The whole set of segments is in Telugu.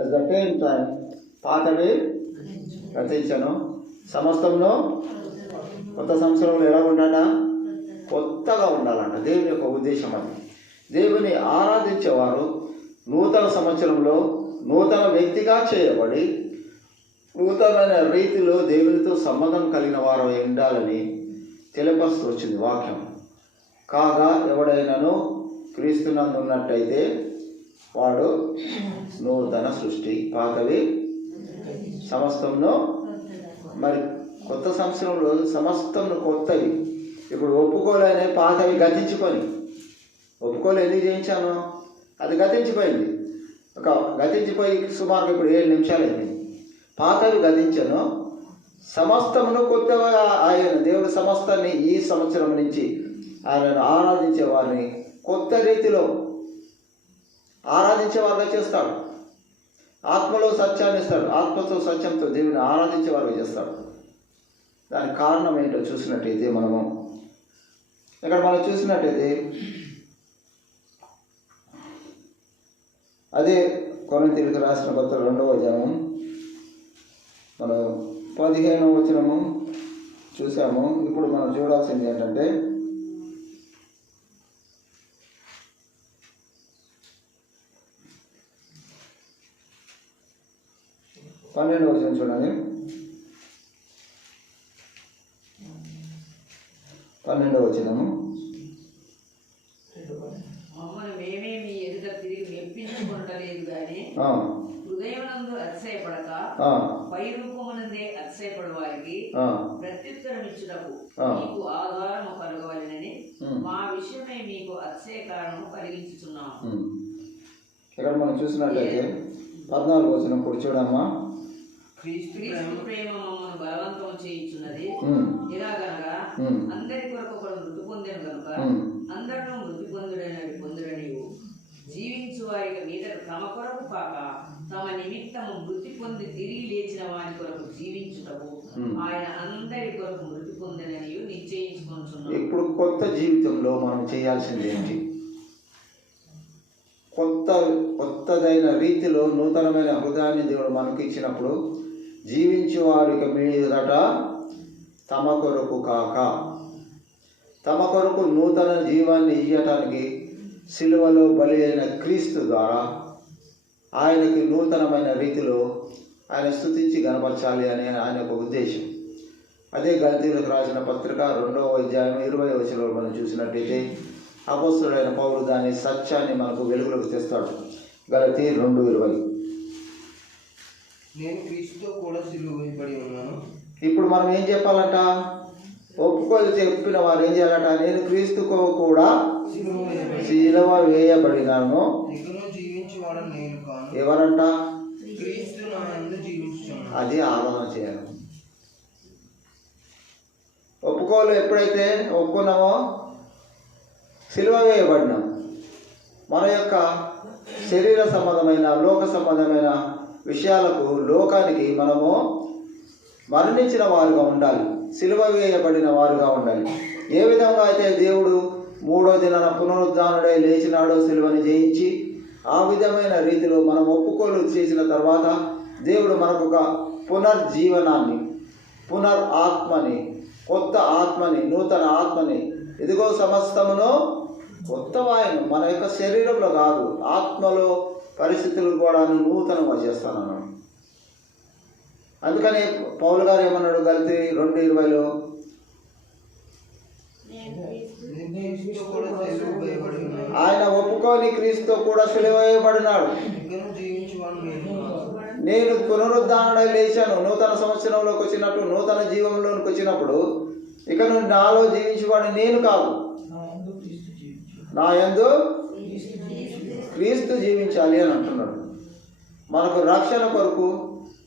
అట్ ద సేమ్ టైం పాతవి గతించను, సమస్తంలో కొత్త సంవత్సరంలో ఎలా ఉండాలా? కొత్తగా ఉండాలంట. దేవుని యొక్క ఉద్దేశం అది. దేవుని ఆరాధించేవారు నూతన సంవత్సరంలో నూతన వ్యక్తిగా చేయబడి నూతనమైన రీతిలో దేవునితో సంబంధం కలిగిన వారు ఉండాలని తెలియపరుస్తూ వచ్చింది వాక్యం. కాగా ఎవడైనాను క్రీస్తునందు ఉన్నట్టయితే వాడు నూతన సృష్టి, పాతవి సమస్తంలో. మరి కొత్త సంవత్సరంలో సమస్తంలో కొత్తవి. ఇప్పుడు ఒప్పుకోలేని పాతవి గతించుకొని, ఒప్పుకోలు ఎందుకు చేయించాను? అది గతించిపోయింది. గతించిపోయి సుమారుగా ఇప్పుడు 7 నిమిషాలు అయింది. పాతవి గతించను, సమస్తమును కొత్తగా ఆయన దేవుడు సమస్తాన్ని ఈ సంవత్సరం నుంచి ఆయనను ఆరాధించే వారిని కొత్త రీతిలో ఆరాధించే వారుగా చేస్తాడు. ఆత్మలో సత్యాన్ని ఇస్తాడు. ఆత్మతో సత్యంతో దేవుని ఆరాధించే వారుగా చేస్తాడు. దానికి కారణం ఏంటో చూసినట్టయితే మనం చూసినట్టయితే అదే కొరింథీయులకు రాసిన పత్రిక 2వ అధ్యాయం మనం 15వ వచనము చూసాము. ఇప్పుడు మనం చూడాల్సింది ఏంటంటే 12వ వచనం చూడండి. 12వ వచనము, మమ్మల్ని మేమే మీ ఎదుట తిరిగి మెప్పించుకొనలేదు గాని హృదయమునందు అతిశయపడక పై రూపమునందే అతిశయపడు వారికి ప్రత్యుత్తరం ఇచ్చుటకు మీకు ఆధారము కలగవలెనని మా విషయమై మీకు అతిశయ కారణము కలిగించుచున్నాము. ఇక్కడ మనం చూసినట్లయితే 14వ వచనం కూడా చూడమ్మా. క్రీస్తు ప్రేమ మమ్మల్ని బలవంతం చేయించున్నది. ఎలాగనగా అందరి కొరకు ఒకడు మృతి పొందెను కనుక అందరిలో మృతి పొందుడని జీవించు వారికి మీద తమ కొరకు కాక తమ నిమిత్తము మృతి పొంది తిరిగి లేచిన వారి కొరకు జీవించుటకు ఆయన అందరి కొరకు మృతి పొందెనని నిశ్చయించుకుంటున్నాం. ఇప్పుడు కొత్త జీవితంలో మనం చేయాల్సింది ఏంటి? కొత్తదైన రీతిలో నూతనమైన హృదయాన్ని దేవుడు మనకి ఇచ్చినప్పుడు జీవించే వారికి మీదట తమ కొరకు కాక తమ కొరకు నూతన జీవాన్ని ఇయ్యటానికి సిలువలో బలి అయిన క్రీస్తు ద్వారా ఆయనకి నూతనమైన రీతిలో ఆయన స్తుతించి గణపరచాలి అనే ఆయన యొక్క ఉద్దేశం. అదే గలతీయులకు రాసిన పత్రిక 2వ అధ్యాయం 20వ వచనంలో మనం చూసినట్టయితే అపొస్తలుడైన పౌలు దాని సత్యాన్ని మనకు వెలుగులోకి తెస్తాడు. గలతీ 2:20. నేను క్రీస్తుతో కూడా సిలువ వేయబడి ఉన్నాను. ఇప్పుడు మనం ఏం చెప్పాలంట? ఒప్పుకొని చెప్పిన వారు ఏం చేయాలంట? నేను క్రీస్తుతో కూడా సిలువ వేయబడినాను. ఎవరంట? అది ఆలోచన చేయాలి. ఒప్పుకోలు ఎప్పుడైతే ఒప్పుకున్నామో సిలువ వేయబడినాం. మన యొక్క శరీర సంబంధమైన లోక సంబంధమైన విషయాలకు లోకానికి మనము మరణించిన వారుగా ఉండాలి, సిలువ వేయబడిన వారుగా ఉండాలి. ఏ విధంగా అయితే దేవుడు 3వ దినాన పునరుద్ధానుడై లేచినాడో సిలువని జయించి, ఆ విధమైన రీతిలో మనం ఒప్పుకోలు చేసిన తర్వాత దేవుడు మనకు ఒక పునర్జీవనాన్ని, ఆత్మని, కొత్త ఆత్మని, నూతన ఆత్మని, ఇదిగో సమస్తమును కొత్త వాయును మన యొక్క శరీరంలో కాదు ఆత్మలో పరిస్థితులు కూడా నూతనంగా చేస్తానన్నాడు. అందుకని పౌలు గారు ఏమన్నాడు? గలతీ 2:20లో ఆయన ఒప్పుకొని క్రీస్తుతో కూడా సిలువ వేయబడినాడు. నేను పునరుద్ధానుడై లేచాను. నూతన సంవత్సరంలోకి వచ్చినట్టు, నూతన జీవంలోకి వచ్చినప్పుడు ఇక నుండి నాలో జీవించేవాడు నేను కాదు, నా యందు క్రీస్తు జీవించాలి అని అంటున్నాడు. మనకు రక్షణ కొరకు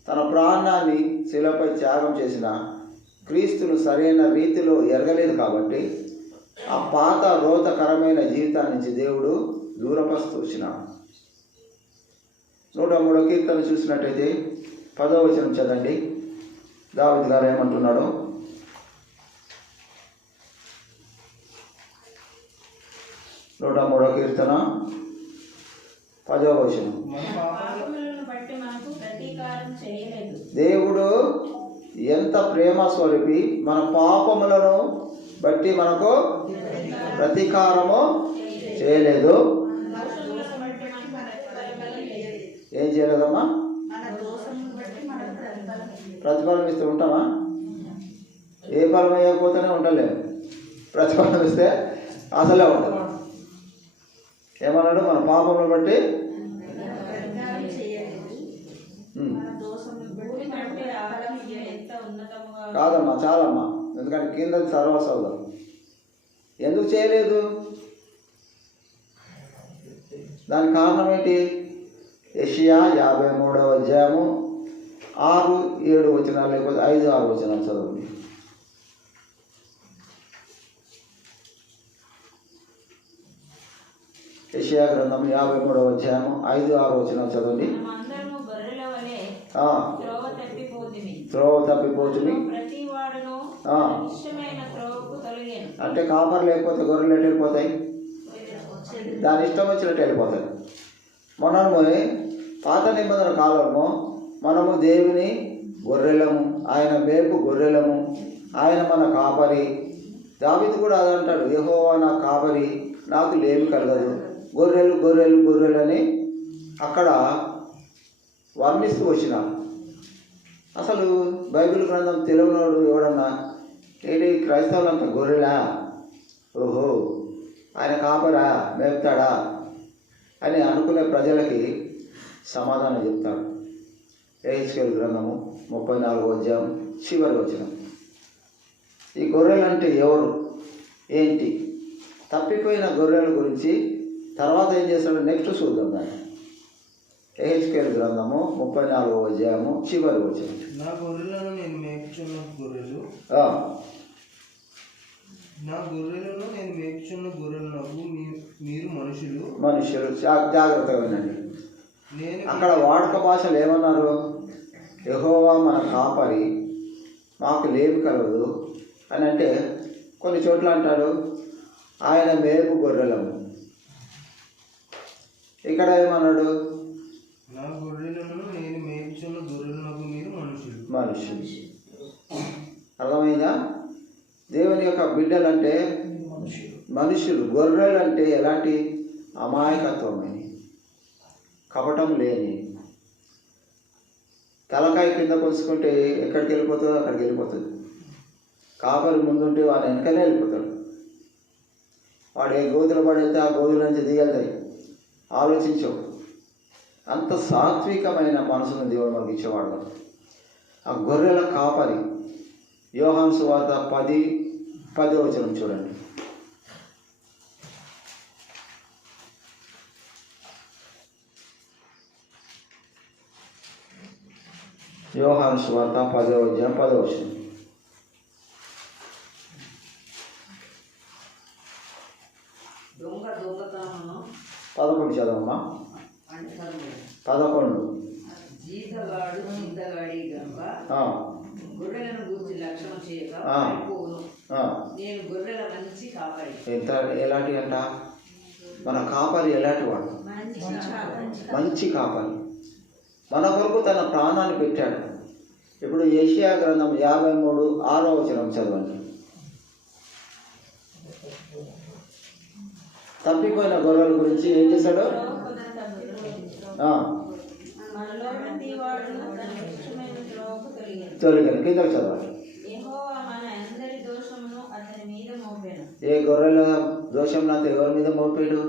తన ప్రాణాన్ని శిలపై త్యాగం చేసిన క్రీస్తును సరైన రీతిలో ఎరగలేదు కాబట్టి ఆ పాత రోతకరమైన జీవితాన్ని నుంచి దేవుడు దూరపరుస్తూ వచ్చినాడు. 103వ కీర్తన చూసినట్టయితే 10వ వచనం చదండి. దావీదు గారు ఏమంటున్నాడు? 103వ కీర్తన 10వ వచనం. మన పాపములను బట్టి మనకు ప్రతీకారం చేయలేదు. దేవుడు ఎంత ప్రేమ స్వరూపి, మన పాపములను బట్టి మనకు ప్రతీకారము చేయలేదు. దోషములను బట్టి మనకు ప్రతిఫలం లేదు. ఏం చేయలేదమ్మా? మన దోషములను బట్టి మనకు ప్రతిఫలం లేదు. ప్రతిఫలం ఇస్తే ఉంటామా? ఏ ఫలం అయ్యకపోతేనే ఉండలేము. ప్రతిఫలం ఇస్తే అసలే ఉండదు. ఏమన్నాడు? మన పాపములను బట్టి ప్రతీకారం చేయలేదు. మన దోషములను బట్టి కంటే ఆకాశం ఎంత ఉన్నతముగా కాదమ్మా, చాలమ్మా. ఎందుకంటే కింద సర్వసౌదం. ఎందుకు చేయలేదు? దానికి కారణం ఏంటి? యెషయా 53వ అధ్యాయము 6, 7 వచనాలు, లేకపోతే 5, 6 వచనాలు చదవండి. యెషయా గ్రంథం 53వ అధ్యాయము 5, 6 వచనాలు చదవండి. మనమందరము గొర్రెల వలె త్రోవ తప్పిపోతిమి. త్రోవ తప్పిపోతుంది. ప్రతి వాడును ఇష్టమైన త్రోవకు తొలగాను. అంటే కాపర్ లేకపోతే గొర్రెలు ఎటు వెళ్ళిపోతాయి? దాని ఇష్టం వచ్చినట్టు వెళ్ళిపోతాయి. మనము పాత నిబంధన కాలంలో మనము దేవుని గొర్రెలము, ఆయన మేపు గొర్రెలము, ఆయన మన కాపరి. దావీదు కూడా అదంటాడు, యెహోవా నా కాపరి, నాకు లేమి కలగదు. గొర్రెలు గొర్రెలు గొర్రెలు అని అక్కడ వర్ణిస్తూ వచ్చినారు. అసలు బైబిల్ గ్రంథం తెలియనోడు ఎవడన్నా ఏంటి క్రైస్తవులంతా గొర్రెలా, ఓహో ఆయన కాపరా, మేపుతాడా అని అనుకునే ప్రజలకి సమాధానం చెప్తాడు. యెహెజ్కేలు గ్రంథము 34వ అధ్యాయం చివరి వచనం. ఈ గొర్రెలు అంటే ఎవరు, ఏంటి? తప్పిపోయిన గొర్రెల గురించి తర్వాత ఏం చేస్తాడో నెక్స్ట్ చూద్దాం. దాన్ని యెహెజ్కేలు గ్రంథము 34వ అధ్యాయము చివరి వచనం. నా గొర్రెలను నేను మేపుచున్న గొర్రెలు, నా గొర్రెలను నేను మేపుచున్న గొర్రెలకు మీరు మనుషులు జాగ్రత్తగా వినండి. నేను అక్కడ వాడుక భాషలు ఏమన్నారు? యెహోవా మన కాపరి, మాకు లేమి కలదు అని. అంటే కొన్ని చోట్ల అంటాడు ఆయన మేపు గొర్రెలము. ఇక్కడ ఏమన్నాడు? నా గొర్రెలను నేను మేపుచున్న గొర్రెలకు మీరు మనుషులు. అర్థమైందా? దేవుని యొక్క బిడ్డలంటే మనుషులు. గొర్రెలు అంటే ఎలాంటి? అమాయకత్వమైన, కపటం లేని, తలకాయ కింద కొలుసుకుంటే ఎక్కడికి వెళ్ళిపోతుందో అక్కడికి వెళ్ళిపోతుంది. కాపరి ముందుంటే వాడు వెనకనే వెళ్ళిపోతాడు. వాడు ఏ గోధుల పడి వెళ్తే ఆ గోధుల నుంచి దిగలుతాయి. ఆలోచించవు. అంత సాత్వికమైన మనసును దేవుడు మనకి ఇచ్చేవాడు. ఆ గొర్రెల కాపరి. యోహాను సువార్త 10వ వచనం చూడండి. యోహాను సువార్త 10వ అధ్యాయం 10వ వచనం. దొంగతనమును 11 చదవమ్మా. అంటము 11. జీతగాడు చింతగాడి గనుక గొర్రెలను గూర్చి లక్షణం చేయక పారిపోవును. నేను గొర్రెల మంచి కాపరి. ఎలాంటి అంట? మన కాపరి ఎలాంటి వాడు? మంచి కాపరి. మన కొరకు తన ప్రాణాన్ని పెట్టాడు. ఇప్పుడు యెషయా గ్రంథం 53:6 వచనం చదవండి. తప్పిపోయిన గొర్రెల గురించి ఏం చేశాడు? తొలగని కింద చదవాలి. ఏ గొర్రెల దోషం నాకు ఎవరి మీద మోపాడు?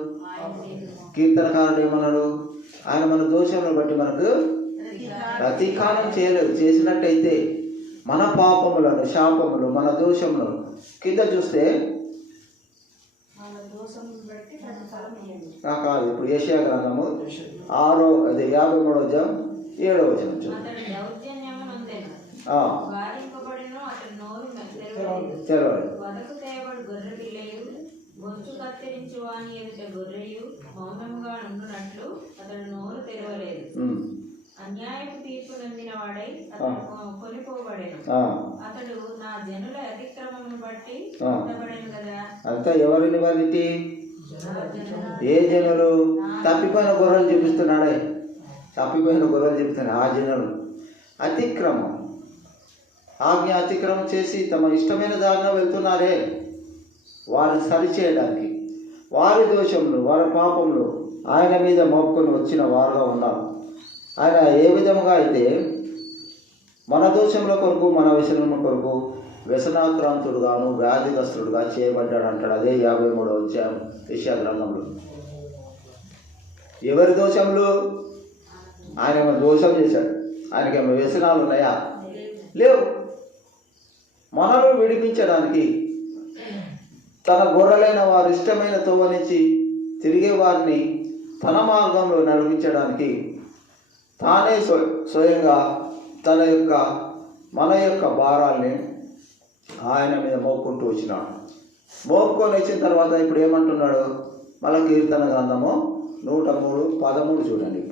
కీర్తనకారుడు ఏమన్నాడు? ఆయన మన దోషములను బట్టి మనకు ప్రతీకారం చేయలేదు. చేసినట్టయితే మన పాపములను, శాపములు, మన దోషములను కింద చూస్తే కాదు. ఇప్పుడు యెషయా గ్రంథము 53వ అధ్యాయం 7వ వచనం తెరవాలి. బొచ్చు కత్తిరించు వాని ఎదుట గొర్రెయు మౌనముగా ఉండునట్లు అతడు నోరు తెరవలేదు. అన్యాయపు తీర్పు నొందిన వాడై అతడు కొనిపోబడెను. అతడు నా జనుల అతిక్రమమును బట్టి కొట్టబడెను కదా. అంతా ఎవరిని వారికి? ఏ జనులు? తప్పిపోయిన గొర్రెలు చూపిస్తున్నాడే, తప్పిపోయిన గొర్రెలు చెప్తున్నాడు. ఆ జనులు అతిక్రమం, ఆజ్ఞ అతిక్రమం చేసి తమ ఇష్టమైన దారిన వెళ్తున్నారే, వారిని సరిచేయడానికి వారి దోషంలో వారి పాపంలో ఆయన మీద మోపుకొని వచ్చిన వారుగా ఉన్నారు. ఆయన ఏ విధముగా అయితే మన దోషంలో కొరకు మన వ్యసనముల కొరకు వ్యసనాక్రాంతుడుగాను వ్యాధిగ్రస్తుడుగా చేయబడ్డాడు అంటాడు. అదే 53వ అధ్యాయం యెషయా గ్రంథంలో. ఎవరి దోషంలో? ఆయన ఏమో దోషం చేశాడు, ఆయనకేమో వ్యసనాలు ఉన్నాయా? లేవు. మనల్ని విడిపించడానికి తన గొర్రెలైన వారు ఇష్టమైన తోవ నుంచి తిరిగే వారిని తన మార్గంలో నడిపించడానికి తానే స్వయంగా మన యొక్క భారాల్ని ఆయన మీద మోపుకుంటూ వచ్చినాడు. మోపుకొని వచ్చిన తర్వాత ఇప్పుడు ఏమంటున్నాడు? మళ్ళీ కీర్తన గ్రంథము 103:13 చూడండి.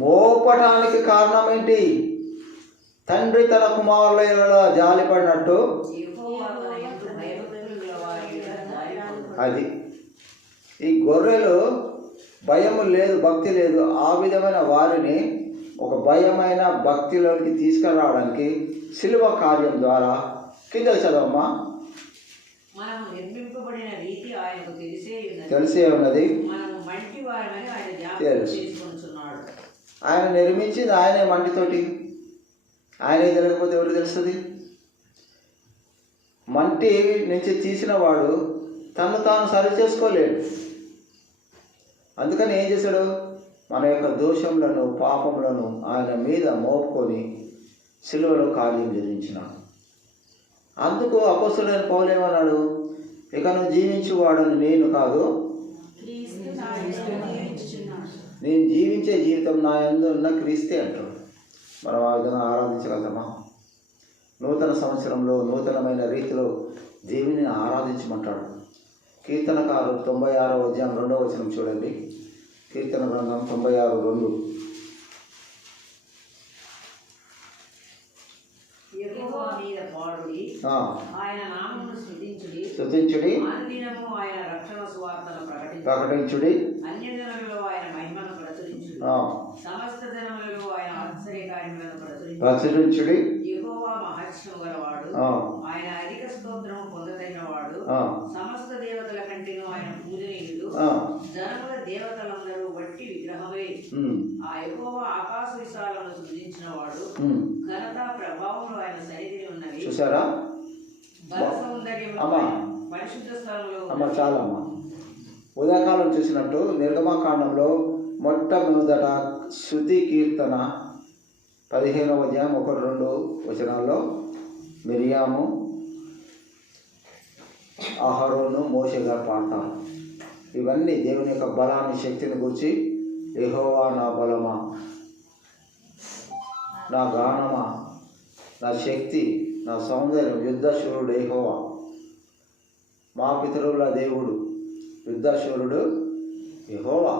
మోపటానికి కారణం ఏంటి? తండ్రి తన కుమారుల జాలిపడినట్టు. అది ఈ గొర్రెలు భయము లేదు, భక్తి లేదు. ఆ విధమైన వారిని ఒక భయమైన భక్తిలోకి తీసుకురావడానికి శిలువ కార్యం ద్వారా కింద చదవమ్మా. తెలిసే ఉన్నది, తెలుసు. ఆయన నిర్మించింది ఆయనే మంటితోటి. ఆయనే తెలియకపోతే ఎవరు తెలుస్తుంది? మంటి నుంచి తీసిన వాడు తను తాను సరి చేసుకోలేడు. అందుకని ఏం చేశాడు? మన యొక్క దోషములను పాపములను ఆయన మీద మోపుకొని సిలువలో కార్యం జరిగించినాడు. అందుకు అపొస్తలుడైన పౌలు ఏమన్నాడు? ఇక నువ్వు జీవించువాడని నేను కాదు, నేను జీవించే జీవితం నా యందు ఉన్న క్రీస్తే అంటాడు. మనం ఆ విధంగా ఆరాధించగలుగుతామా? నూతన సంవత్సరంలో నూతనమైన రీతిలో దేవుని ఆరాధించమంటాడు. కీర్తనకారు 96వ అధ్యాయం 2వ వచనం చూడండి. కీర్తన గ్రంథం 96:2. స్తుతించుడి, ప్రకటించుడి, ప్రచురించుడి. ఆయన అధిక స్తోత్రము పొందదగినవాడు, సమస్త దేవతల కంటేను ఆయన పూజనీయుడు. జనముల దేవతలందరూ వట్టి విగ్రహమే. ఆ యెహోవా ఆకాశ విశాలను సృజించిన వాడు, ఘనత ప్రభావములు ఆయన సన్నిధిని ఉన్నవి. చూసారా? బల సౌందర్యం పరిశుద్ధ స్థలంలో. చాలా అమ్మా. ఉదయకాలం చూసినట్టు నిర్గమకాండంలో మొట్టమొదట శృతి కీర్తన 15వ అధ్యాయం 1-2 వచనాల్లో మిరియాము, అహరోను, మోషే గారు పాడతారు. ఇవన్నీ దేవుని యొక్క బలాన్ని, శక్తిని గురించి. యెహోవా నా బలమా, నా గానమా, నా శక్తి, నా సౌందర్యం, యుద్ధశూరుడు యెహోవా, మా పితరుల దేవుడు, యుద్ధశూరుడు యెహోవా.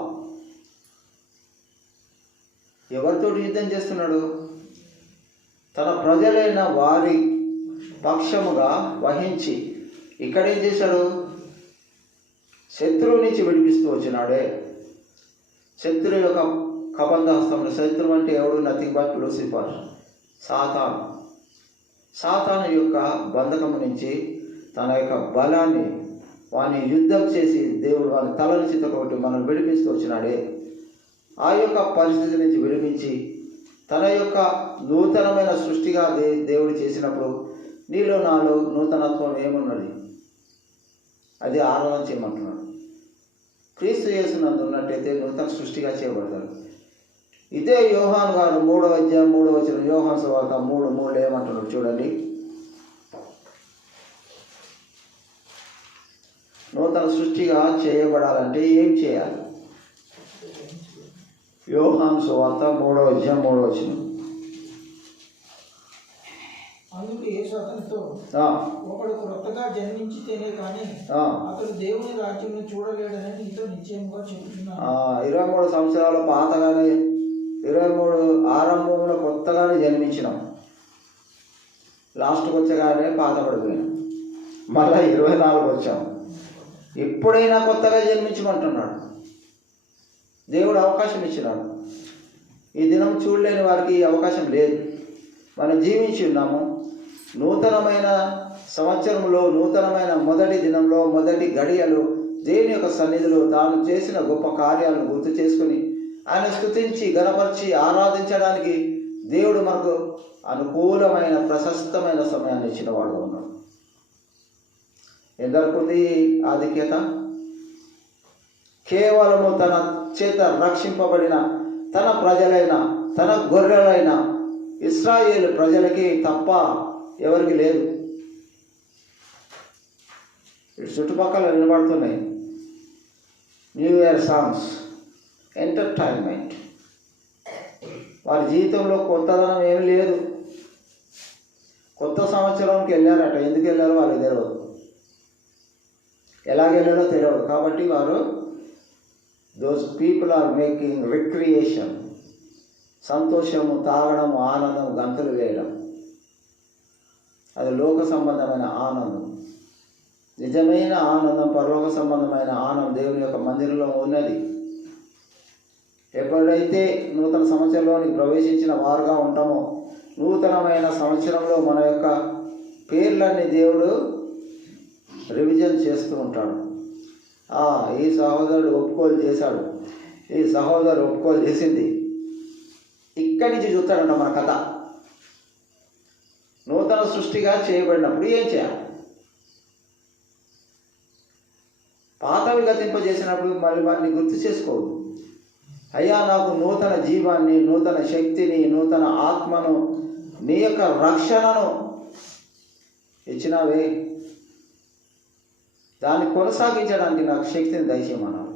ఎవరితో యుద్ధం చేస్తున్నాడు? తన ప్రజలైన వారి పక్షముగా వహించి ఇక్కడేం చేశాడు? శత్రువు నుంచి విడిపిస్తూ వచ్చినాడే. శత్రువు యొక్క కబంధ హస్తంలో. శత్రువు అంటే ఎవడు? నథింగ్ బట్ లూసిఫర్, సాతాను. సాతాను యొక్క బంధకము నుంచి తన యొక్క బలాన్ని వాని యుద్ధం చేసి దేవుడు వాని తలను చిత్తకొట్టి మనం విడిపిస్తూ వచ్చినాడే. ఆ యొక్క పరిస్థితి నుంచి విడిపించి తన యొక్క నూతనమైన సృష్టిగా దేవుడు చేసినప్పుడు నీలో నాలో నూతనత్వం ఏమున్నది? అది ఆరాధన చేయమంటున్నాడు. క్రీస్తు యేసునందు ఉన్నట్టయితే నూతన సృష్టిగా చేయబడతారు. ఇదే యోహాను గారు 3వ అధ్యాయం 3వ వచనం, యోహాను సువార్త 3:3 ఏమంటున్నాడు చూడండి. నూతన సృష్టిగా చేయబడాలంటే ఏం చేయాలి? యోహాను సువార్త 3వ అధ్యాయం 3వ వచనం. అందుకు యేసు అతనితో, ఒకడు క్రొత్తగా జన్మించితేనే కానీ అతడు దేవుని రాజ్యం చూడలేడని నీతో నిశ్చయంగా చెబుతున్నాను. 23 సంవత్సరాల పాతగానే 23 ఆరంభంలో కొత్తగానే జన్మించినాం. లాస్ట్కి వచ్చగానే బాధపడిపోయాం. మళ్ళీ 24 వచ్చాం. ఎప్పుడైనా కొత్తగా జన్మించమంటున్నాడు. దేవుడు అవకాశం ఇచ్చినాడు. ఈ దినం చూడలేని వారికి ఈ అవకాశం లేదు. మనం జీవించి ఉన్నాము. నూతనమైన సంవత్సరంలో, నూతనమైన మొదటి దినంలో, మొదటి గడియలు దేవుని యొక్క సన్నిధిలో తాను చేసిన గొప్ప కార్యాలను గుర్తు చేసుకుని ఆయన స్తుతించి గణపరిచి ఆరాధించడానికి దేవుడు మనకు అనుకూలమైన ప్రశస్తమైన సమయాన్ని ఇచ్చిన వాడు ఉన్నాడు. ఎందరికొంది ఆధిక్యత? కేవలము తన చేత రక్షింపబడిన తన ప్రజలైన, తన గొర్రెలైన ఇశ్రాయేలు ప్రజలకి తప్ప ఎవరికి లేదు. చుట్టుపక్కల వినబడుతున్నాయి న్యూ ఇయర్ సాంగ్స్, ఎంటర్టైన్మెంట్. వారి జీవితంలో కొత్తదనం ఏమీ లేదు. కొత్త సంవత్సరానికి వెళ్ళారట. ఎందుకు వెళ్ళారో వాళ్ళకి తెలియదు, ఎలాగెళ్ళారో తెలియదు. కాబట్టి వారు those people are making recreation, సంతోషము, తాగడము, ఆనందం, గంతులు వేయడం. అది లోక సంబంధమైన ఆనందం. నిజమైన ఆనందం, పరలోక సంబంధమైన ఆనందం దేవుని యొక్క మందిరంలో ఉన్నది. ఎప్పుడైతే నూతన సంవత్సరంలోనికి ప్రవేశించిన వారుగా ఉంటామో, నూతనమైన సంవత్సరంలో మన యొక్క పేర్లన్నీ దేవుడు రివిజన్ చేస్తూ ఉంటాడు. ఈ సహోదరుడు ఒప్పుకోలు చేశాడు, ఈ సహోదరు ఒప్పుకోలు చేసింది. ఇక్కడి నుంచి చూస్తాడంట మన కథ. నూతన సృష్టిగా చేయబడినప్పుడు ఏం చేయాలి? పాతవి గతింపజేసినప్పుడు మళ్ళీ వారిని గుర్తు చేసుకోదు. అయ్యా, నాకు నూతన జీవాన్ని, నూతన శక్తిని, నూతన ఆత్మను, నీ యొక్క రక్షణను ఇచ్చినావే, దాన్ని కొనసాగించడానికి నాకు శక్తిని దయచేయమన్నాడు.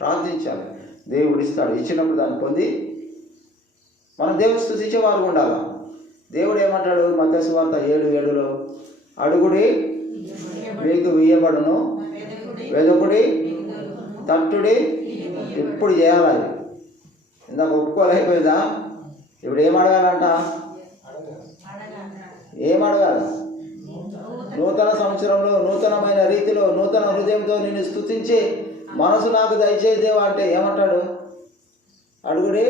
ప్రార్థించాలి, దేవుడు ఇస్తాడు. ఇచ్చినప్పుడు దాన్ని పొంది మనం దేవుడు స్తుతించేవారు ఉండాలి. దేవుడు ఏమంటాడు మత్తయి సువార్త 7:7లో, అడుగుడి మీకు ఇయ్యబడును, వెదకుడి తట్టుడి. ఇప్పుడు చేయాలి. ఇందాక ఒప్పుకోలేకపోయిందా? ఇప్పుడు ఏం అడగాలంట? ఏం అడగాలి? నూతన సంవత్సరంలో నూతనమైన రీతిలో నూతన హృదయంతో నేను స్తుతించి మనసు నాకు దయచేయి దేవా అంటే ఏమంటాడు? అడుగుడి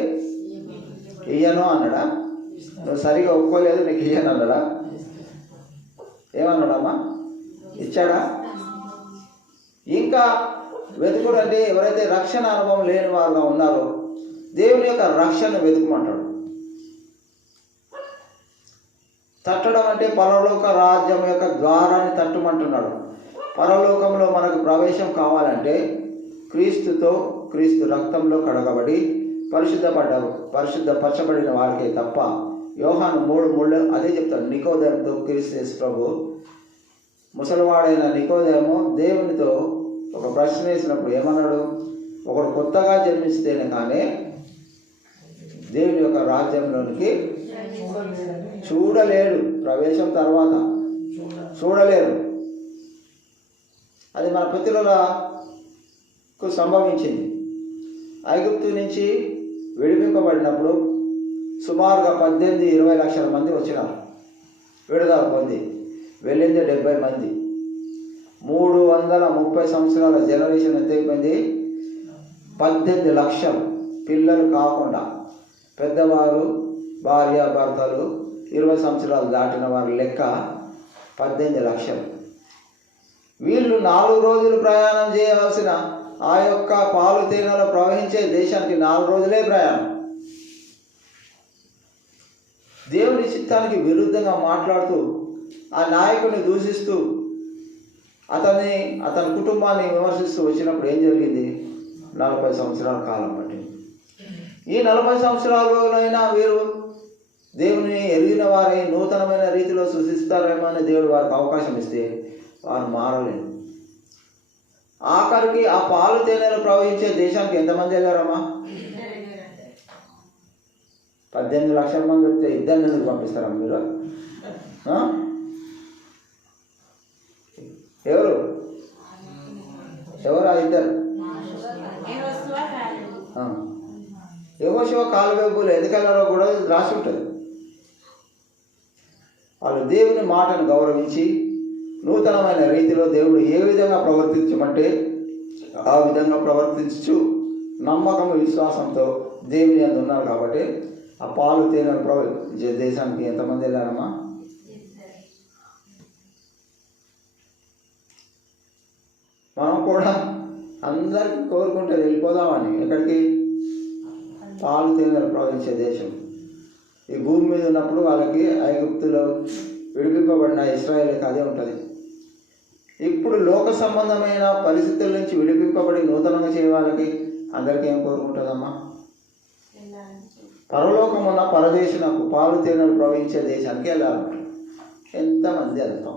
ఇయ్యను అన్నాడా? నువ్వు సరిగా ఒప్పుకోలేదు, నీకు ఇయ్యను అన్నాడా? ఏమన్నాడమ్మా? ఇచ్చాడా? ఇంకా వెతుకుడు అంటే ఎవరైతే రక్షణ అనుభవం లేని వారుగా ఉన్నారో దేవుని యొక్క రక్షణ వెతుకుమంటాడు. తట్టడం అంటే పరలోక రాజ్యం యొక్క ద్వారాన్ని తట్టుమంటున్నాడు. పరలోకంలో మనకు ప్రవేశం కావాలంటే క్రీస్తు రక్తంలో కడగబడి పరిశుద్ధపరచబడిన వారికే తప్ప. యోహాను 3:3 అదే చెప్తాడు. నికోదేముతో క్రీస్తు యేసు ప్రభు, ముసలివాడైన నికోదేము దేవునితో ఒక ప్రశ్న వేసినప్పుడు ఏమన్నాడు? ఒకడు కొత్తగా జన్మిస్తేనే కానీ దేవుని యొక్క రాజ్యంలోనికి చూడలేడు. ప్రవేశం తర్వాత చూడలేరు. అది మన పితరులకు సంభవించింది. ఐగుప్తు నుంచి విడిపింపబడినప్పుడు సుమారుగా 18-20 లక్షల మంది వచ్చినారు. విడుదల పొంది వెళ్ళింది 70 మంది. 330 సంవత్సరాల జనరేషన్ ఎంత అయిపోయింది? 18 లక్షలు పిల్లలు కాకుండా పెద్దవారు, భార్య భర్తలు, 20 సంవత్సరాలు దాటిన వారి లెక్క 18 లక్షలు. వీళ్ళు 4 రోజులు ప్రయాణం చేయవలసిన ఆ యొక్క పాలు తేనెలో ప్రవహించే దేశానికి 4 రోజులే ప్రయాణం. దేవుని చిత్తానికి విరుద్ధంగా మాట్లాడుతూ ఆ నాయకుడిని దూషిస్తూ అతని కుటుంబాన్ని విమర్శిస్తూ వచ్చినప్పుడు ఏం జరిగింది? 40 సంవత్సరాల కాలం పట్టింది. ఈ 40 సంవత్సరాల్లోనైనా వీరు దేవుని ఎరిగిన వారై నూతనమైన రీతిలో సృష్టిస్తారేమో అని దేవుడు వారికి అవకాశం ఇస్తే వారు మారలేదు. ఆఖరికి ఆ పాలు తేనెలు ప్రవహించే దేశానికి ఎంతమంది వెళ్ళారమ్మా? 18 లక్షల మంది వస్తే 2 ఎందుకు పంపిస్తారమ్మా మీరు? ఎవరు ఆ 2? యెహోషువ కాలువైపులు ఎందుకు వెళ్ళారో కూడా రాసి ఉంటుంది. వాళ్ళు దేవుని మాటను గౌరవించి నూతనమైన రీతిలో దేవుడు ఏ విధంగా ప్రవర్తించమంటే ఆ విధంగా ప్రవర్తించు నమ్మకం విశ్వాసంతో దేవుని యందు ఉన్నారు కాబట్టి ఆ పాలు తేనెలు ప్రవహించే దేశానికి ఎంతమంది వెళ్ళారమ్మా? మనం కూడా అందరికీ కోరుకుంటే వెళ్ళిపోదామని. ఎక్కడికి? పాలు తేనెలు ప్రవహించే దేశం. ఈ భూమి మీద ఉన్నప్పుడు వాళ్ళకి ఐగుప్తులో విడిపింపబడిన ఇశ్రాయేలుకి అదే ఉంటుంది. ఇప్పుడు లోక సంబంధమైన పరిస్థితుల నుంచి విడిపింపబడి నూతనంగా చేయ వాళ్ళకి అందరికీ ఏం కోరుకుంటుందమ్మా? పరలోకం ఉన్న పరదేశునకు పాలు తేనెలు ప్రవహించే దేశానికి వెళ్ళాలంట. ఎంతమంది వెళ్తాం?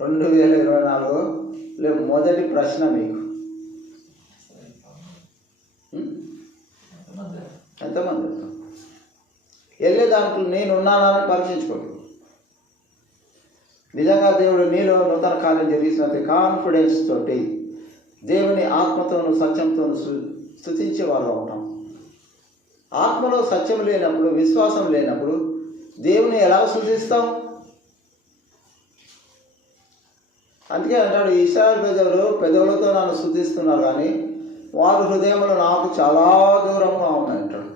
2024లో మొదటి ప్రశ్న మీకు, ఎంతమంది వెళ్తాం? వెళ్ళే దాంట్లో నేనున్నానని పరీక్షించుకోండి. నిజంగా దేవుడు నీలో నూతన కార్యం జరిగిస్తున్నట్టు కాన్ఫిడెన్స్ తోటి దేవుని ఆత్మతోనూ సత్యంతోనూ స్తుతించే వారుగా ఉంటాం. ఆత్మలో సత్యం లేనప్పుడు, విశ్వాసం లేనప్పుడు దేవుని ఎలా స్తుతిస్తాం? అందుకే అంటాడు, ఇశ్రాయేలు ప్రజలు పెదవులతో నన్ను స్తుతిస్తున్నారు కానీ వారి హృదయంలో నాకు చాలా దూరంగా ఉన్నాయంటాడు.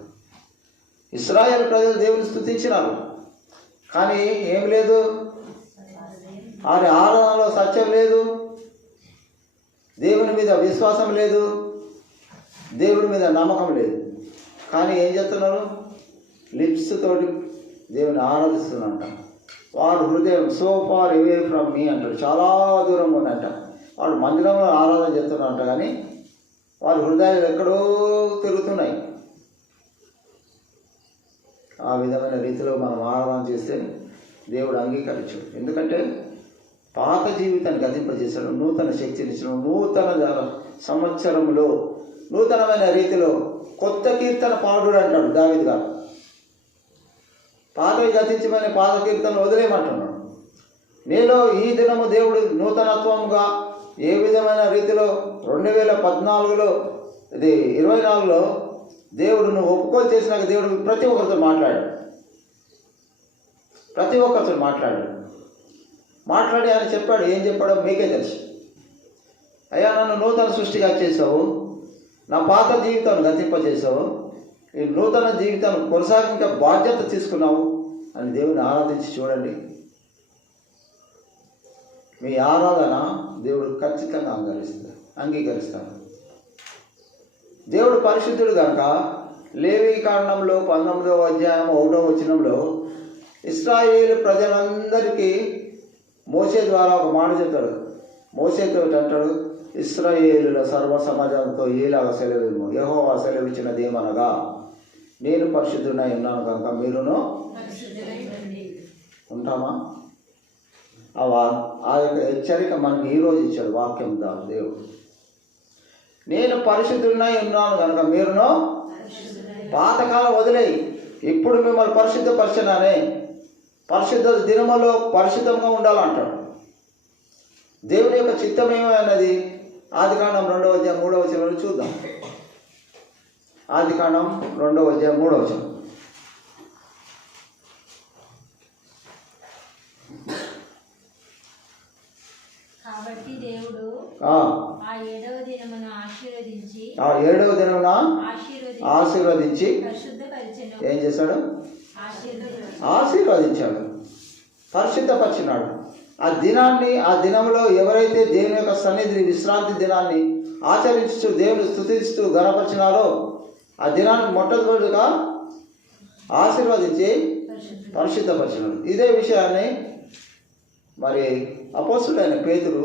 ఇశ్రాయేలు ప్రజలు దేవుని స్తుతించినారు కానీ ఏం లేదు, వారి ఆరాధనలో సత్యం లేదు, దేవుని మీద విశ్వాసం లేదు, దేవుని మీద నమ్మకం లేదు. కానీ ఏం చేస్తున్నారు? లిప్స్ తోటి దేవుని ఆరాధిస్తున్నట్ట. వాడు హృదయం so far away from me అంటాడు, చాలా దూరంగా ఉన్నట్ట. వాడు మందిరంలో ఆరాధన చేస్తున్నట్ట కానీ వారి హృదయాలు ఎక్కడో తిరుగుతున్నాయి. ఆ విధమైన రీతిలో మనం ఆరాధన చేస్తే దేవుడు అంగీకరించాడు. ఎందుకంటే పాత జీవితాన్ని గతింపజేశాడు, నూతన శక్తిని ఇచ్చిన నూతన సంవత్సరంలో నూతనమైన రీతిలో కొత్త కీర్తన పాడుడు అంటాడు దావీదు గారు. పాతవి గతించమని పాత కీర్తనలు వదిలేయమంటున్నాడు. నేను ఈ దినము దేవుడు నూతనత్వంగా ఏ విధమైన రీతిలో 2014లో 24లో దేవుడు నువ్వు ఒప్పుకోలు చేసినాక దేవుడు ప్రతి ఒక్కరితో మాట్లాడాడు. మాట్లాడి ఆయన చెప్పాడు. ఏం చెప్పాడో మీకే తెలుసు. అయ్యా, నన్ను నూతన సృష్టిగా చేసావు, నా పాత జీవితాన్ని గతింపజేసావు, ఈ నూతన జీవితాన్ని కొనసాగించే బాధ్యత తీసుకున్నావు అని దేవుని ఆరాధించి చూడండి. మీ ఆరాధన దేవుడు ఖచ్చితంగా అంగీకరిస్తాడు. దేవుడు పరిశుద్ధుడు కనుక లేవి కాండంలో 19వ అధ్యాయం 1వ వచనంలో ఇశ్రాయేలు ప్రజలందరికీ మోషే ద్వారా ఒక మాట చెప్తాడు. మోషేతో అంటాడు, ఇశ్రాయేలుల సర్వ సమాజంతో ఈలాగా సెలవు, యెహోవా సెలవిచ్చినది ఏమనగా నేను పరిశుద్ధుడై ఉన్నాను కనుక మీరును ఉంటామా? ఆ యొక్క హెచ్చరిక మనకి ఈరోజు ఇచ్చాడు వాక్యం ద్వారా దేవుడు. నేను పరిశుద్ధుడై ఉన్నాను కనుక మీరును పాతకాలం వదిలేయి, ఇప్పుడు మిమ్మల్ని పరిశుద్ధపరచనానే, పరిశుద్ధ దినములో పరిశుద్ధంగా ఉండాలంటాడు. దేవుని యొక్క చిత్తం ఏమన్నది ఆదికాండం 2వ అధ్యాయం 3వ వచనంలో చూద్దాం. ఆదికాండం 2వ అధ్యాయం 3వ వచనం. కాబట్టి దేవుడు ఆ ఏడవ దినమున ఆశీర్వదించి ఏం చేశాడు? ఆశీర్వదించాడు, పరిశుద్ధపరిచినాడు. ఆ దినంలో ఎవరైతే దేవుని యొక్క సన్నిధిని, విశ్రాంతి దినాన్ని ఆచరిస్తూ దేవుని స్తుతిస్తూ ఘనపరిచినారో ఆ దినాన్ని మొట్టమొదటిగా ఆశీర్వదించి పరిశుద్ధపరిచినాడు. ఇదే విషయాన్ని మరి అపోస్తుడైన పేతురు,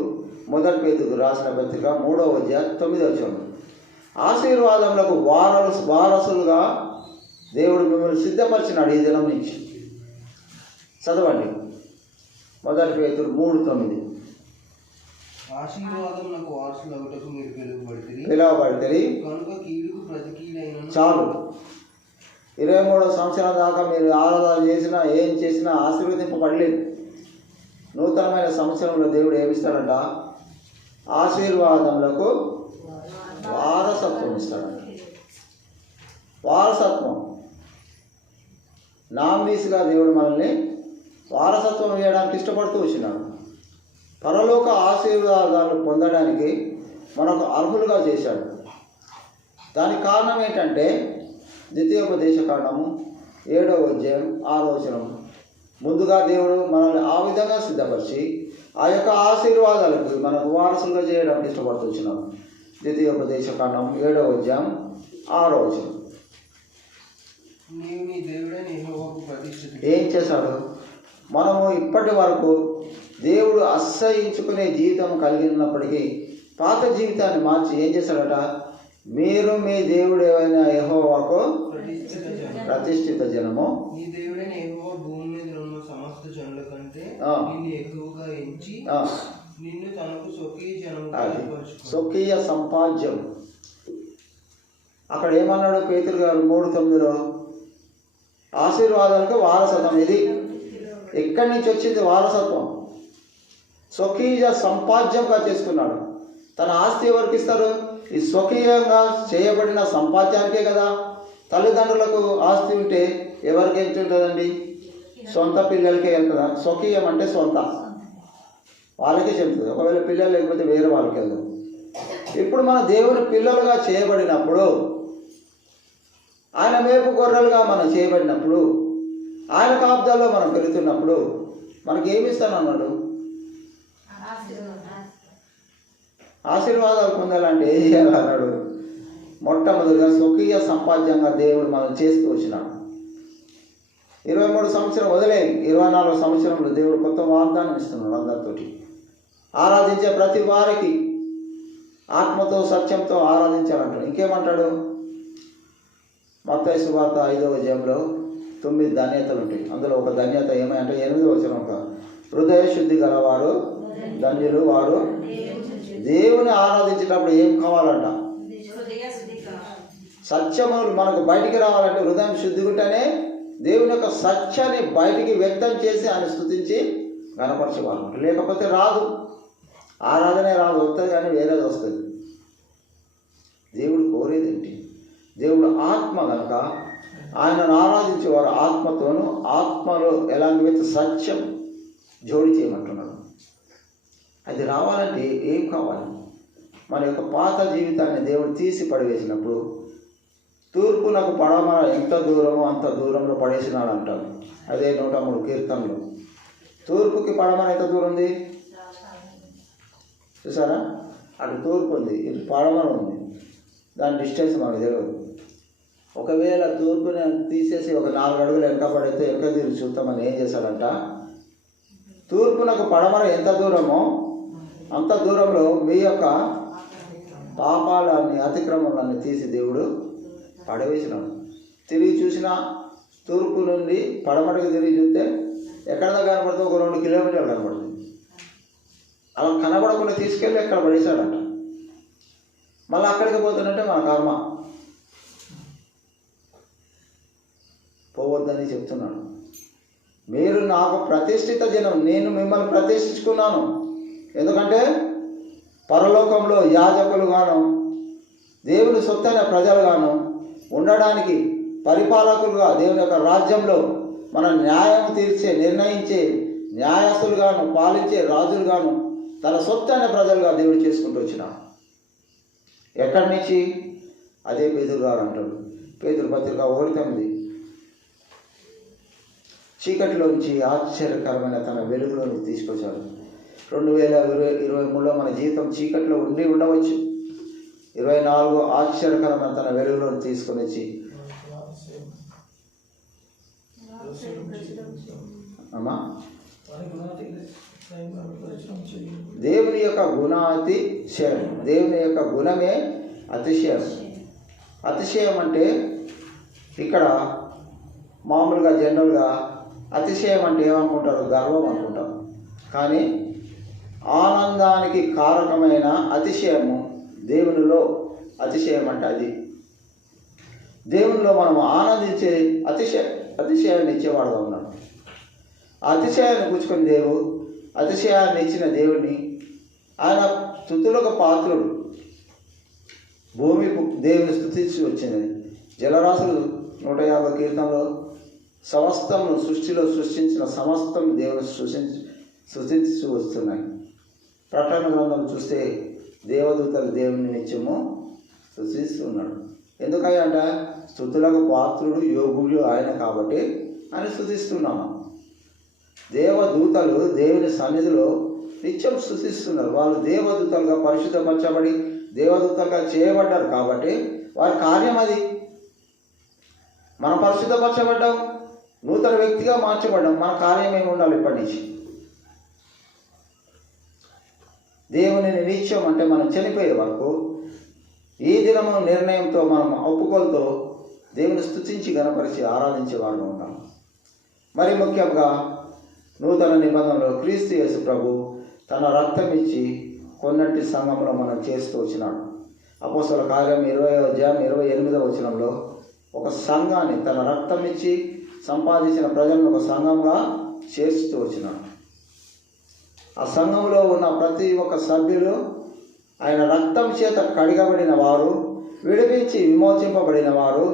1 పేతురు రాసిన పత్రిక 3వ అధ్యాయం 9వ వచనం, ఆశీర్వాదములకు వారసులుగా దేవుడు మిమ్మల్ని సిద్ధపరిచినాడు ఈ దినం నుంచి. చదవండి 1 పేతురు 3:9. ఆశీర్వాదములకు వారసులగుటకు మీరు పిలువబడితే కనుక కీడుకు ప్రతి కీడైన చాలు. 23వ సంవత్సరం దాకా మీరు ఆరాధన చేసినా ఏం చేసినా ఆశీర్వదింపబడలేదు. నూతనమైన సంవత్సరంలో దేవుడు ఏమిస్తాడంట? ఆశీర్వాదములకు వారసత్వం ఇస్తాడంట. వారసత్వం నామినీస్గా దేవుడు మనల్ని వారసత్వం ఇవ్వడానికి ఇష్టపడుతూ వచ్చినాడు. పరలోక ఆశీర్వాదాలు పొందడానికి మనకు అర్హులుగా చేశాడు. దానికి కారణం ఏంటంటే ద్వితీయోపదేశ కాండము 7వ అధ్యాయం 6వ వచనం. ముందుగా దేవుడు మనల్ని ఆ విధంగా సిద్ధపరిచి ఆ యొక్క ఆశీర్వాదాలకు మనకు వారసులుగా చేయడానికి ఇష్టపడుతూ వచ్చినాడు. ద్వితీయోపదేశ కాండం 7వ అధ్యాయం 6వ వచనం. నీవు నీ దేవుడైన యెహోవాకు ప్రతిష్ఠిత. ఏం చేశాడు? మనము ఇప్పటి వరకు దేవుడు అసహ్యించుకునే జీవితం కలిగి ఉన్నప్పటికీ పాత జీవితాన్ని మార్చి ఏం చేశాడట? మీరు మీ దేవుడు ఏమైనా యెహోవాకు ప్రతిష్ఠిత జనము. నీ దేవుడైన యెహోవా భూమి మీద ఉన్న సమస్త జనుల కంటే నిన్ను ఎక్కువగా ఎంచి నిన్ను తనకు స్వకీయ జనముగా ఏర్పరచుకున్నాడు. స్వకీయ సంపాద్యం. అక్కడ ఏమన్నాడు పేతురు గారు 3:9లో? ఆశీర్వాదాలకు వారసత్వం. ఇది ఎక్కడి నుంచి వచ్చింది వారసత్వం? స్వకీయ సంపాద్యంగా చేసుకున్నాడు. తన ఆస్తి ఎవరికి ఇస్తారు? ఈ స్వకీయంగా చేయబడిన సంపాద్యానికే కదా. తల్లిదండ్రులకు ఆస్తి ఉంటే ఎవరికి ఎంత ఉంటుందండి? సొంత పిల్లలకే వెళ్తుందా? స్వకీయం అంటే సొంత వాళ్ళకే చెప్తుంది. ఒకవేళ పిల్లలు లేకపోతే వేరే వాళ్ళకి వెళ్దాం. ఇప్పుడు మన దేవుని పిల్లలుగా చేయబడినప్పుడు, ఆయన మేపు గొర్రెలుగా మనం చేయబడినప్పుడు, ఆయన కాపుదల్లో మనం పెరుగుతున్నప్పుడు మనకి ఏమి ఇస్తానన్నాడు? ఆశీర్వాదాలు పొందాలంటే ఏం చేయాలన్నాడు? మొట్టమొదటిగా స్వకీయ సంపాద్యంగా దేవుడు మనం చేస్తూ వచ్చినాడు. 23 సంవత్సరం వదిలే 24వ సంవత్సరంలో దేవుడు కొత్త వాగ్దానం ఇస్తున్నాడు. అందరితోటి ఆరాధించే ప్రతి వారికి ఆత్మతో సత్యంతో ఆరాధించాలంటాడు. ఇంకేమంటాడు? మత్తయి సువార్త 5వ అధ్యాయంలో 9 ధన్యతలు ఉంటాయి. అందులో ఒక ధన్యత ఏమంటే 8వ వచనం, ఒక హృదయ శుద్ధి గలవారు ధన్యులు, వారు దేవుని ఆరాధించేటప్పుడు ఏం కావాలంట? సత్యము మనకు బయటికి రావాలంటే హృదయం శుద్ధిగా ఉంటేనే దేవుని యొక్క సత్యాన్ని బయటికి వ్యక్తం చేసి ఆయన స్తుతించి కనపరచేవాళ్ళు. లేకపోతే రాదు, ఆరాధనే రాదు. వస్తుంది కానీ వేరేది వస్తుంది. దేవుడు కోరేది ఏంటి? దేవుడు ఆత్మ కనుక ఆయనను ఆరాధించేవారు ఆత్మతోనూ, ఆత్మలో ఎలాంటి సత్యం జోడి చేయమంటున్నాడు. అది రావాలంటే ఏం కావాలి? మన యొక్క పాత జీవితాన్ని దేవుడు తీసి పడివేసినప్పుడు తూర్పునకు పడమర ఎంత దూరమో అంత దూరంలో పడేసినాడు అంటారు. అదే 103 కీర్తనలు. తూర్పుకి పడమర ఎంత దూరం ఉంది చూసారా? అటు తూర్పు ఉంది, ఇటు పడమర ఉంది. దాని డిస్టెన్స్ మనకు తెలియదు. ఒకవేళ తూర్పుని తీసేసి ఒక 4 అడుగులు వెనక పడితే వెనక తిరిగి చూస్తామని ఏం చేశాడంట? తూర్పునకు పడమర ఎంత దూరమో అంత దూరంలో మీ యొక్క పాపాలన్నీ అతిక్రమాలన్నీ తీసి దేవుడు పడవేసినాడు. తిరిగి చూసిన తూర్పు నుండి పడమటకు తిరిగి చూస్తే ఎక్కడ కనపడుతుంది? ఒక 2 కిలోమీటర్లు కనపడుతుంది. అలా కనబడకుండా తీసుకెళ్ళి ఎక్కడ పడేశాడంట. మళ్ళీ అక్కడికి పోతున్నట్టే మన కర్మ. పోవద్దని చెప్తున్నాడు. మీరు నాకు ప్రతిష్ఠిత జనం, నేను మిమ్మల్ని ప్రతిష్ఠించుకున్నాను. ఎందుకంటే పరలోకంలో యాజకులుగాను దేవుని సొత్తైన ప్రజలుగాను ఉండడానికి, పరిపాలకులుగా దేవుని యొక్క రాజ్యంలో మన న్యాయం తీర్చే, నిర్ణయించే న్యాయస్తులుగాను, పాలించే రాజులుగాను, తన సొత్తైన ప్రజలుగా దేవుడు చేసుకుంటూ వచ్చిన. ఎక్కడి నుంచి? అదే పేతురు గారు అంటాడు. పేతురు పత్రిక 1:9, చీకటిలోంచి ఆశ్చర్యకరమైన తన వెలుగులోకి తీసుకొచ్చాడు. 2023లో మన జీవితం చీకట్లో ఉండి ఉండవచ్చు. 24 ఆశ్చర్యకరమైన తన వెలుగులోకి తీసుకొని వచ్చి అమ్మా దేవుని యొక్క గుణాతిశయం. దేవుని యొక్క గుణమే అతిశయం. అతిశయం అంటే ఇక్కడ మామూలుగా జనరల్గా అతిశయం అంటే ఏమనుకుంటారు? గర్వం అనుకుంటారు. కానీ ఆనందానికి కారకమైన అతిశయము దేవునిలో. అతిశయం అంటే అది దేవునిలో మనం ఆనందించే అతిశయాన్ని ఇచ్చేవాడుగా ఉన్నాడు. ఆ అతిశయాన్ని పుచ్చుకొని అతిశయాన్ని ఇచ్చిన దేవుడిని ఆయన స్తుతులకు పాత్రుడు. భూమి దేవుని స్తుతించి వచ్చింది. జలరాశులు 150 కీర్తనలో సమస్తమును సృష్టిలో సృష్టించిన సమస్తం దేవుని సృష్టించి వస్తున్నాయి. ప్రకటన గ్రంథం చూస్తే దేవదూతలు దేవుని నిత్యము స్తుతిస్తున్నాడు. ఎందుకంటే స్తుతులకు పాత్రుడు యోగుడు ఆయన కాబట్టి ఆయన స్తుతిస్తున్నాము. దేవదూతలు దేవుని సన్నిధిలో నిత్యం స్తుతిస్తున్నారు. వాళ్ళు దేవదూతలుగా పరిశుద్ధపరచబడి దేవదూతలుగా చేయబడ్డారు కాబట్టి వారి కార్యం అది. మనం పరిశుద్ధపరచబడ్డాం, నూతన వ్యక్తిగా మార్చబడ్డాం. మన కార్యం ఏమి ఉండాలి? ఇప్పటి నుంచి దేవుని నిత్యం అంటే మనం చనిపోయే వరకు ఈ దినము నిర్ణయంతో మనం ఒప్పుకోలతో దేవుని స్తుతించి గణపరిచి ఆరాధించే వారు ఉంటాం. మరి ముఖ్యంగా నూతన నిబంధనలో క్రీస్తు యేసు ప్రభు తన రక్తం ఇచ్చి కొన్నటి సంఘంలో మనం చేస్తూ వచ్చినాడు. అపోస్తల కార్యం 20:28 ఒక సంఘాన్ని తన రక్తం ఇచ్చి సంపాదించిన ప్రజలను ఒక సంఘంగా చేస్తూ వచ్చినాడు. ఆ సంఘంలో ఉన్న ప్రతి ఒక్క సభ్యులు ఆయన రక్తం చేత కడిగబడిన వారు, విడిపించి విమోచింపబడిన వారు,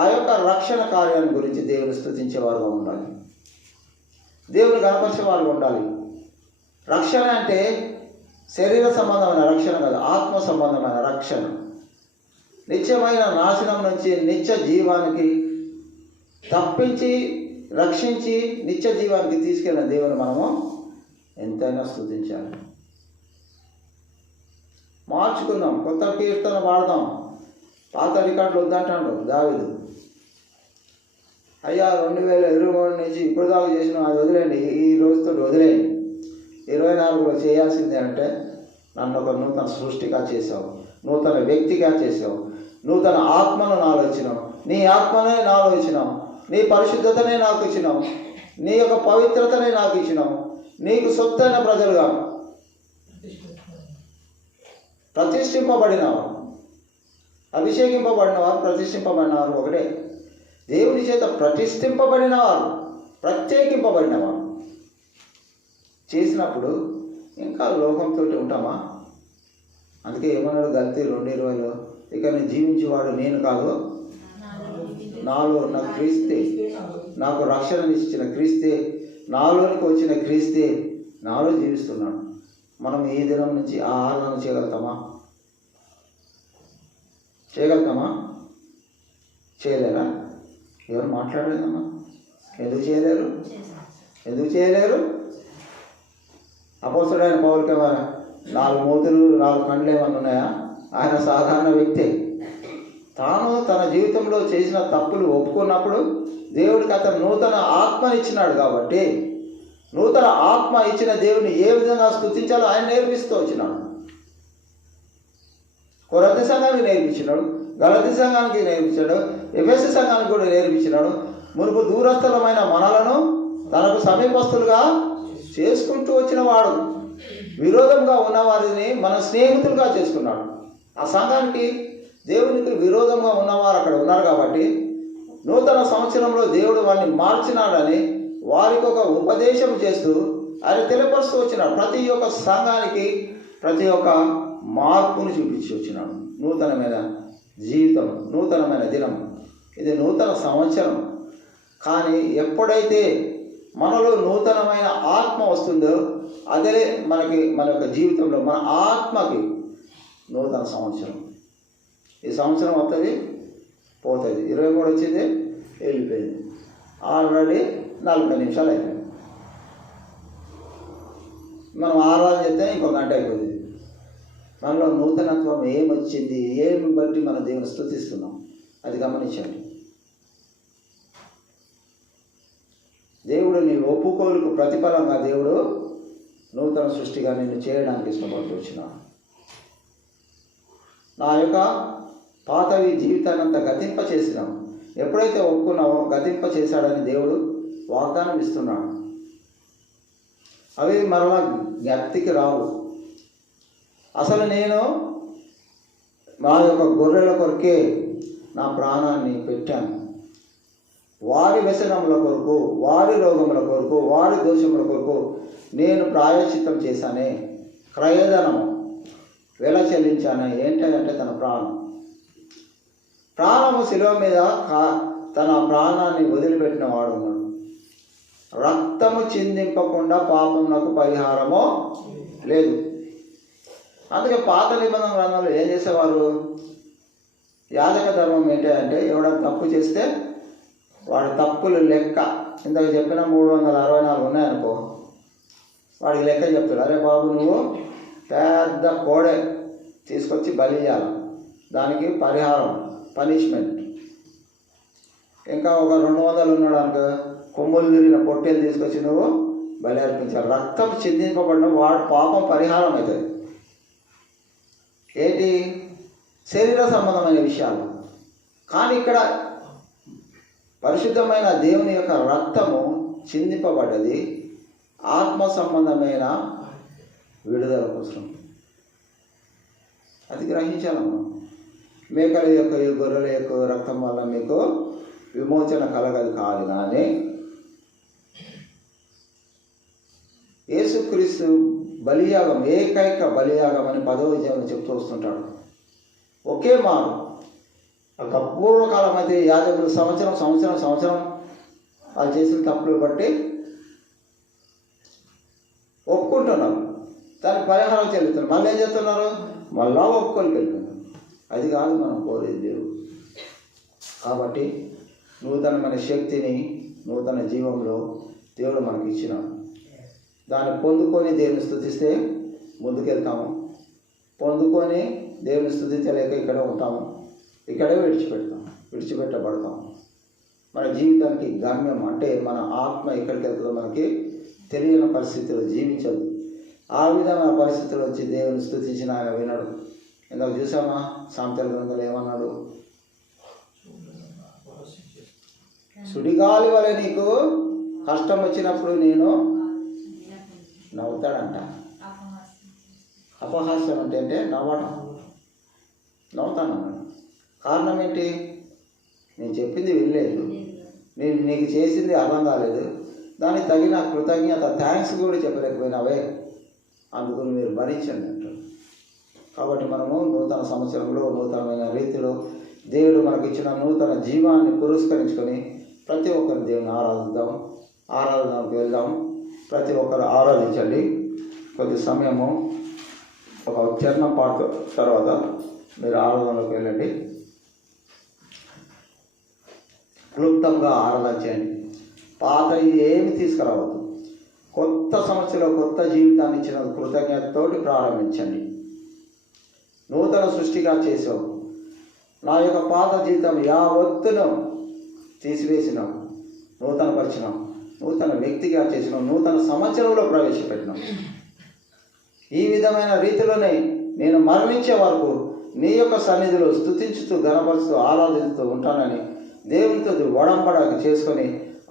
ఆ యొక్క రక్షణ కార్యాన్ని గురించి దేవుని స్తుతించేవారుగా ఉండాలి, దేవుని గణపరిచేవారుగా ఉండాలి. రక్షణ అంటే శరీర సంబంధమైన రక్షణ కాదు, ఆత్మ సంబంధమైన రక్షణ. నిత్యమైన నాశనం నుంచి నిత్య జీవానికి తప్పించి రక్షించి నిత్య జీవానికి తీసుకెళ్ళిన దేవుని మనము ఎంతైనా స్తుతించాలి. మార్చుకుందాం, కొత్త కీర్తన వాడదాం. పాత రికార్డులు వద్దంటాడు దావీదు. అయ్యా 2023 నుంచి ఇప్పుడు దాకా చేసిన అది వదిలేండి, ఈ రోజుతో వదిలేయండి. 24లో చేయాల్సిందే అంటే నన్ను ఒక నూతన సృష్టిగా చేసావు, నూతన వ్యక్తిగా చేసావు, నూతన ఆత్మను నాలో ఇచ్చినావు, నీ ఆత్మనే నాలో ఇచ్చినావు, నీ పరిశుద్ధతనే నాకు ఇచ్చినావు, నీ యొక్క పవిత్రతనే నాకు ఇచ్చినావు, నీకు సొత్తైన ప్రజలుగా ప్రతిష్ఠింపబడినావు. అభిషేకింపబడిన వారు ప్రతిష్ఠింపబడిన వారు ఒకటే. దేవుని చేత ప్రతిష్ఠింపబడిన వారు, ప్రత్యేకింపబడిన వారు చేసినప్పుడు ఇంకా లోకంతో ఉంటామా? అందుకే ఏమన్నాడు గల్తీ 2:20, ఇక నేను జీవించేవాడు నేను కాదు, నాలో నా క్రీస్తే, నాకు రక్షణనిచ్చిన క్రీస్తే, నాలోనికి వచ్చిన క్రీస్తే నాలో జీవిస్తున్నాడు. మనం ఈ దినం నుంచి ఆ ఆరాధన చేయగలుగుతామా? చేయలేరా? ఎవరు మాట్లాడలేదమ్మా? ఎందుకు చేయలేరు? అపోస్తలుడైన పౌలుకి 4 మూతులు 4 కండ్లు ఏమన్నా ఉన్నాయా? ఆయన సాధారణ వ్యక్తే. తాను తన జీవితంలో చేసిన తప్పులు ఒప్పుకున్నప్పుడు దేవుడికి అతను నూతన ఆత్మనిచ్చినాడు కాబట్టి నూతన ఆత్మ ఇచ్చిన దేవుని ఏ విధంగా స్తుతించాలో ఆయన నేర్పిస్తూ వచ్చినాడు. కొరింథీ సంఘానికి నేర్పించినాడు, గలతీ సంఘానికి నేర్పించాడు, ఎఫెసు సంఘానికి కూడా నేర్పించినాడు. మునుపు దూరస్థలమైన మనలను తనకు సమీపస్తులుగా చేసుకుంటూ వచ్చిన వాడు, విరోధంగా ఉన్న వారిని మన స్నేహితులుగా చేసుకున్నాడు. ఆ సంఘానికి దేవునికి విరోధంగా ఉన్నవారు అక్కడ ఉన్నారు కాబట్టి నూతన సంవత్సరంలో దేవుడు వారిని మార్చినాడని వారికి ఒక ఉపదేశం చేస్తూ ఆయన తెలియపరుస్తూ వచ్చినాడు. ప్రతి ఒక్క సంఘానికి ప్రతి ఒక్క మార్పును చూపించి వచ్చినాడు. నూతనమైన జీవితం, నూతనమైన దినం, ఇది నూతన సంవత్సరం. కానీ ఎప్పుడైతే మనలో నూతనమైన ఆత్మ వస్తుందో అదే మన యొక్క జీవితంలో మన ఆత్మకి నూతన సంవత్సరం. ఈ సంవత్సరం వస్తుంది, పోతుంది. 23 వచ్చింది, వెళ్ళిపోయింది. ఆల్రెడీ 40 నిమిషాలు అయిపోయింది. మనం ఆరాధన చేస్తే ఇంకో గంట అయిపోయింది. మనలో నూతనత్వం ఏమొచ్చింది, ఏమి బట్టి మన దేవుని స్తుతిస్తున్నాం, అది గమనించండి. దేవుడు నీ ఒప్పుకోలుకు ప్రతిఫలంగా దేవుడు నూతన సృష్టిగా నిన్ను చేయడానికి ఇష్టపడుతూ వచ్చినాడు. నా యొక్క పాతవి జీవితాన్ని అంతా గతింప చేసినాం. ఎప్పుడైతే ఒప్పుకున్నావో గతింప చేశాడని దేవుడు వాగ్దానం ఇస్తున్నాడు. అవి మరలా జ్ఞప్తికి రావు. అసలు నేను మా యొక్క గొర్రెల కొరకే నా ప్రాణాన్ని పెట్టాను. వారి వ్యసనముల కొరకు, వారి రోగముల కొరకు, వారి దోషముల కొరకు నేను ప్రాయశ్చిత్తం చేశానే, క్రయధనము వెల చెల్లించానే. ఏంటంటే తన ప్రాణము శిలువ మీద తన ప్రాణాన్ని వదిలిపెట్టిన వాడు ఉన్నాడు. రక్తము చిందింపకుండా పాపమునకు పరిహారము లేదు. అందుకే పాత నిబంధన గ్రంథంలో ఏం చేసేవారు? యాజక ధర్మం ఏంటంటే ఎవడైనా తప్పు చేస్తే వాడి తప్పులు లెక్క, ఇందాక చెప్పిన 364 ఉన్నాయనుకో, వాడికి లెక్క చెప్తాడు. అరే బాబు, నువ్వు పెద్ద కోడే తీసుకొచ్చి బలి ఇవ్వాలి, దానికి పరిహారం పనిష్మెంట్. ఇంకా ఒక 200 ఉన్నాడు అనుకో, కొమ్ములు తిరిగిన పొట్టేలు తీసుకొచ్చి నువ్వు బలి అర్పించాలి. రక్తం చిందింపబడిన వాడు పాపం పరిహారం అవుతుంది. ఏంటి? శరీర సంబంధమైన విషయాలు. కానీ ఇక్కడ పరిశుద్ధమైన దేవుని యొక్క రక్తము చిందింపబడ్డది ఆత్మ సంబంధమైన విడుదల కోసం. అది గ్రహించాలమ్మా. మేకల యొక్క గొర్రెల యొక్క రక్తం వల్ల మీకు విమోచన కలగదు కాదు, కానీ యేసుక్రీస్తు బలియాగం, ఏకైక బలియాగం అని 10వ అధ్యాయంలో చెప్తూ వస్తుంటాడు. ఒకే మారు. ఒక పూర్వకాలం అయితే యాజకులు సంవత్సరం వాళ్ళు చేసిన తప్పులు బట్టి ఒప్పుకుంటున్నారు, దానికి పరిహారం చెల్లుతున్నారు. మళ్ళీ ఏం చేస్తున్నారు? మళ్ళా ఒప్పుకోలికి వెళ్తున్నారు. అది కాదు మనం కోరేది దేవుడు. కాబట్టి నూతనమైన శక్తిని నూతన జీవంలో దేవుడు మనకి ఇచ్చినాడు. దాన్ని పొందుకొని దేవుని స్తుతిస్తే ముందుకెళ్తాము. పొందుకొని దేవుని స్తుతించలేక ఇక్కడే ఉంటాము, ఇక్కడే విడిచిపెట్టబడతాము. మన జీవితానికి గమ్యం అంటే మన ఆత్మ ఎక్కడికి వెళ్తుందో మనకి తెలియని పరిస్థితిలో జీవించదు. ఆ విధమైన పరిస్థితులు వచ్చి దేవుని స్తుతించిన ఆయన వినడు. ఇందాక చూసామా సామెతల గ్రంథంలో ఏమన్నాడు? సుడిగాలి వలె నీకు కష్టం వచ్చినప్పుడు నేను నవ్వుతాడంట. అపహాస్యం అంటే నవ్వుతానన్నాడు. కారణం ఏంటి? నేను చెప్పింది వినలేదు, నేను నీకు చేసింది అర్థం కాలేదు, దానికి తగిన కృతజ్ఞత థ్యాంక్స్ కూడా చెప్పలేకపోయినావే, అందుకు మీరు భరించండి అంటారు. కాబట్టి మనము నూతన సంవత్సరంలో నూతనమైన రీతిలో దేవుడు మనకి ఇచ్చిన నూతన జీవాన్ని పురస్కరించుకొని ప్రతి ఒక్కరు దేవుని ఆరాధిద్దాం. ఆరాధనకు వెళ్దాం. ప్రతి ఒక్కరు ఆరాధించండి. కొద్ది సమయము ఒక చరణం పాట తర్వాత మీరు ఆరాధనలోకి వెళ్ళండి. క్లుప్తంగా ఆరాధన చేయండి. పాత ఏమి తీసుకురావద్దు. కొత్త సంవత్సరంలో కొత్త జీవితాన్ని ఇచ్చిన కృతజ్ఞతతోటి ప్రారంభించండి. నూతన సృష్టిగా చేసావు. నా యొక్క పాత జీవితం యావత్తును తీసివేసినావు, నూతన పరిచినావు, నూతన వ్యక్తిగా చేసినావు, నూతన సంవత్సరంలో ప్రవేశపెట్టినావు. ఈ విధమైన రీతిలోనే నేను మరణించే వరకు నీ యొక్క సన్నిధిలో స్తుతించుతూ ఘనపరుస్తూ ఆరాధిస్తూ ఉంటానని దేవునితో ఒడంబడాక చేసుకొని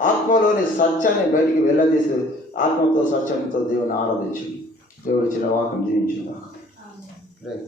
ఆత్మలోని సత్యాన్ని బయటికి వెళ్ళదీసి ఆత్మతో సత్యంతో దేవుని ఆరాధించు. దేవుడు ఇచ్చిన వాక్యం జీవించుగా. రైట్.